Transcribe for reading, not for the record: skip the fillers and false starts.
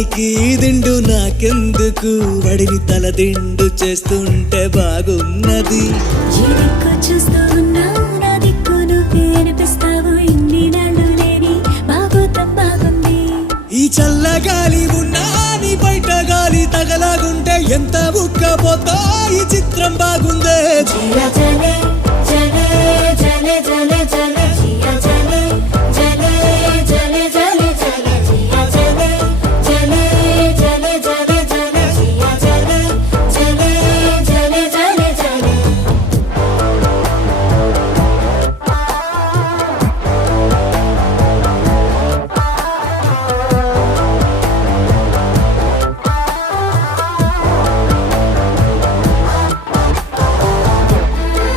దీనికి దిండు నాకెందుకు వడిని తల దిండు చేస్తుంటే బాగున్నది చూస్తూ ఉన్నావు నా దిక్కు నువ్వే అనిపిస్తావు ఇన్ని నాళ్ళు లేని బాగోతం బాగుంది ఈ చల్లగాలి ఉన్నా నీ బయట గాలి తగలాగుంటే ఎంత ఉక్కపోతా ఈ చిత్రం బాగుందే